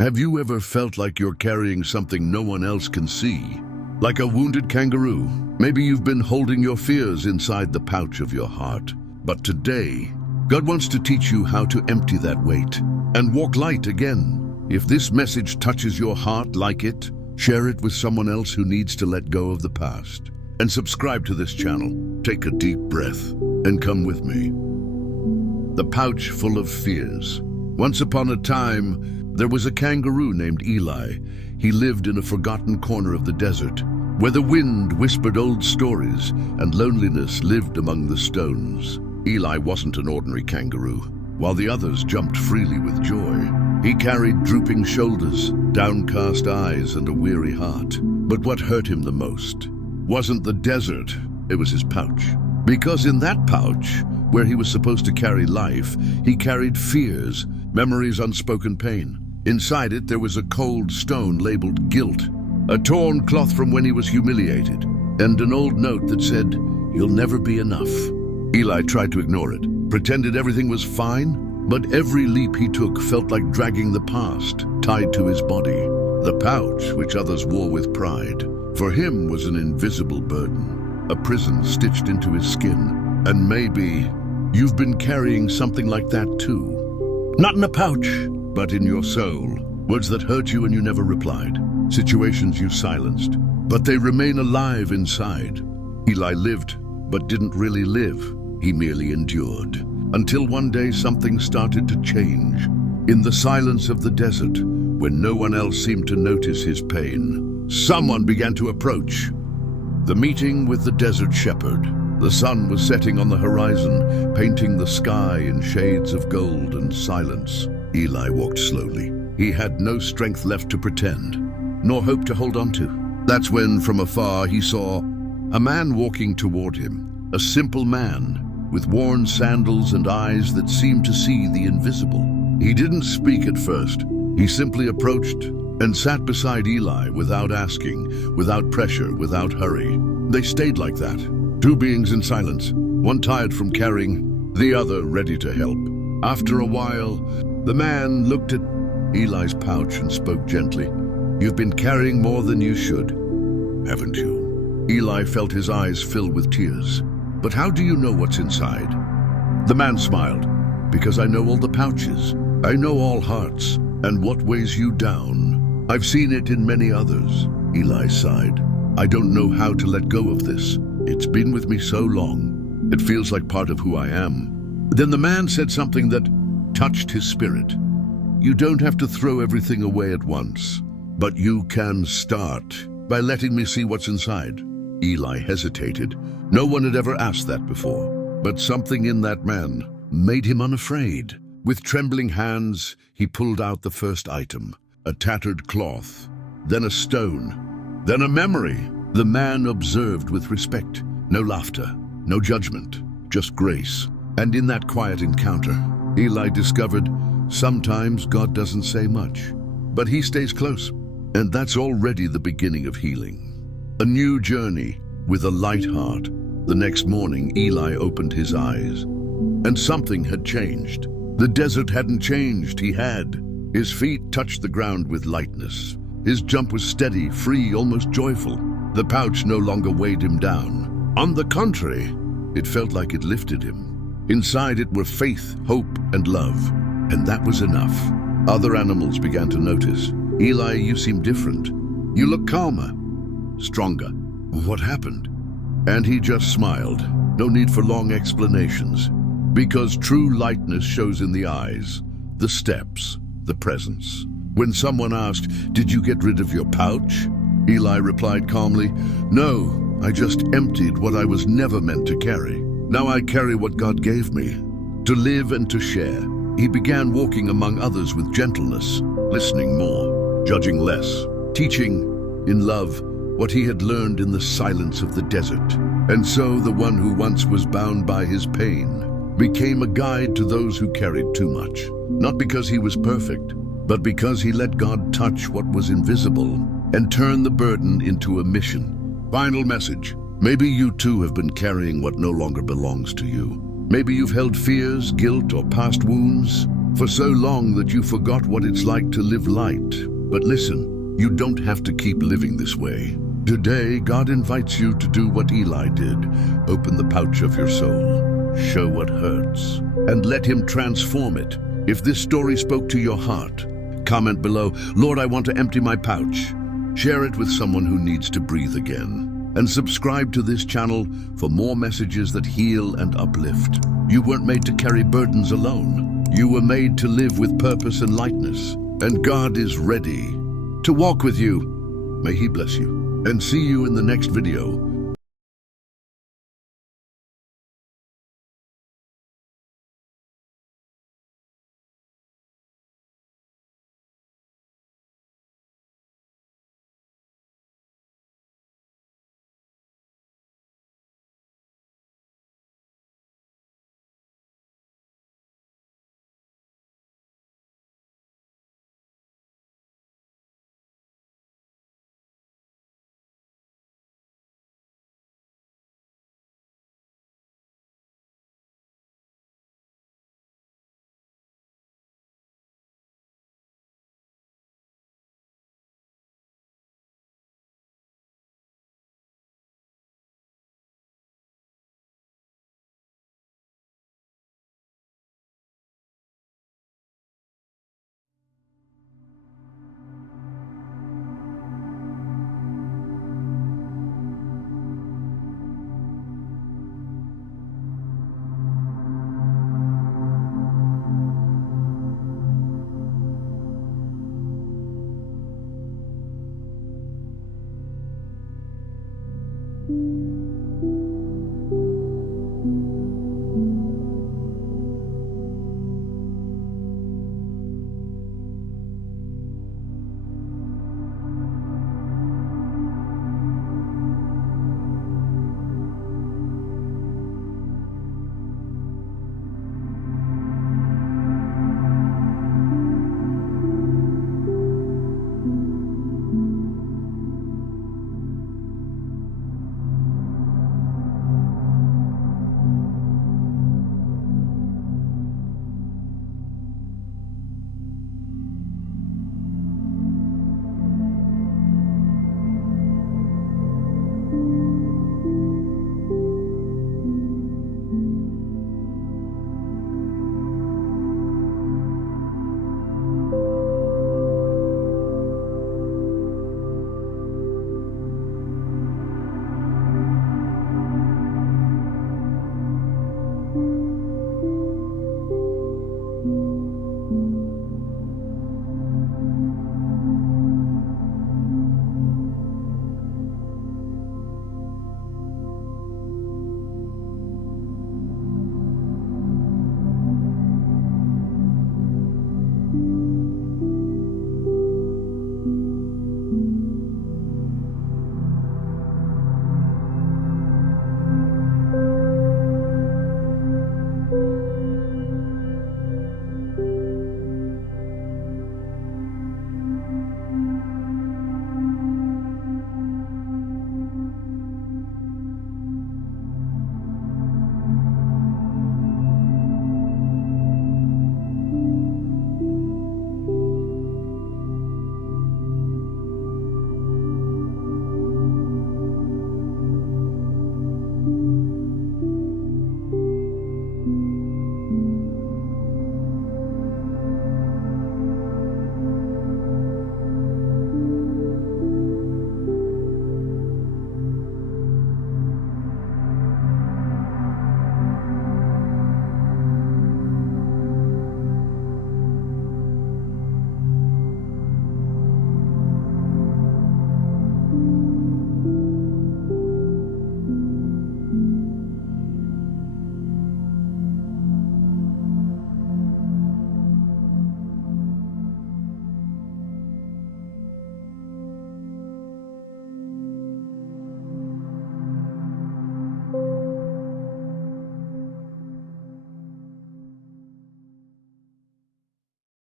Have you ever felt like you're carrying something no one else can see? Like a wounded kangaroo? Maybe you've been holding your fears inside the pouch of your heart. But today, God wants to teach you how to empty that weight and walk light again. If this message touches your heart, like it, share it with someone else who needs to let go of the past. And subscribe to this channel. Take a deep breath and come with me. The pouch full of fears. Once upon a time, there was a kangaroo named Eli. He lived in a forgotten corner of the desert, where the wind whispered old stories and loneliness lived among the stones. Eli wasn't an ordinary kangaroo. While the others jumped freely with joy, he carried drooping shoulders, downcast eyes, and a weary heart. But what hurt him the most wasn't the desert, it was his pouch. Because in that pouch, where he was supposed to carry life, he carried fears, memories, unspoken pain. Inside it, there was a cold stone labeled guilt, a torn cloth from when he was humiliated, and an old note that said, "You'll never be enough." Eli tried to ignore it, pretended everything was fine, but every leap he took felt like dragging the past, tied to his body. The pouch, which others wore with pride, for him was an invisible burden, a prison stitched into his skin. And maybe you've been carrying something like that too. Not in a pouch, but in your soul. Words that hurt you and you never replied. Situations you silenced, but they remain alive inside. Eli lived, but didn't really live. He merely endured. Until one day something started to change. In the silence of the desert, when no one else seemed to notice his pain, someone began to approach. The meeting with the desert shepherd. The sun was setting on the horizon, painting the sky in shades of gold and silence. Eli walked slowly. He had no strength left to pretend, nor hope to hold on to. That's when, from afar, he saw a man walking toward him. A simple man, with worn sandals and eyes that seemed to see the invisible. He didn't speak at first. He simply approached and sat beside Eli without asking, without pressure, without hurry. They stayed like that. Two beings in silence, one tired from carrying, the other ready to help. After a while, the man looked at Eli's pouch and spoke gently. "You've been carrying more than you should, haven't you?" Eli felt his eyes fill with tears. "But how do you know what's inside?" The man smiled. "Because I know all the pouches. I know all hearts, and what weighs you down. I've seen it in many others." Eli sighed. "I don't know how to let go of this. It's been with me so long. It feels like part of who I am." Then the man said something that touched his spirit. "You don't have to throw everything away at once, but you can start by letting me see what's inside." Eli hesitated. No one had ever asked that before, but something in that man made him unafraid. With trembling hands, he pulled out the first item, a tattered cloth, then a stone, then a memory. The man observed with respect. No laughter, no judgment, just grace. And in that quiet encounter, Eli discovered sometimes God doesn't say much, but he stays close. And that's already the beginning of healing. A new journey with a light heart. The next morning, Eli opened his eyes, and something had changed. The desert hadn't changed, he had. His feet touched the ground with lightness. His jump was steady, free, almost joyful. The pouch no longer weighed him down. On the contrary, it felt like it lifted him. Inside it were faith, hope, and love, and that was enough. Other animals began to notice. "Eli, you seem different. You look calmer, stronger. What happened?" And he just smiled. No need for long explanations, because true lightness shows in the eyes, the steps, the presence. When someone asked, "Did you get rid of your pouch?" Eli replied calmly, "No, I just emptied what I was never meant to carry. Now I carry what God gave me, to live and to share." He began walking among others with gentleness, listening more, judging less, teaching in love what he had learned in the silence of the desert. And so the one who once was bound by his pain became a guide to those who carried too much. Not because he was perfect, but because he let God touch what was invisible and turn the burden into a mission. Final message. Maybe you too have been carrying what no longer belongs to you. Maybe you've held fears, guilt, or past wounds. for so long that you forgot what it's like to live light. But listen, you don't have to keep living this way. Today, God invites you to do what Eli did. Open the pouch of your soul, show what hurts, and let Him transform it. If this story spoke to your heart, comment below, "Lord, I want to empty my pouch." Share it with someone who needs to breathe again. And subscribe to this channel for more messages that heal and uplift. You weren't made to carry burdens alone. You were made to live with purpose and lightness. And God is ready to walk with you. May He bless you. And see you in the next video.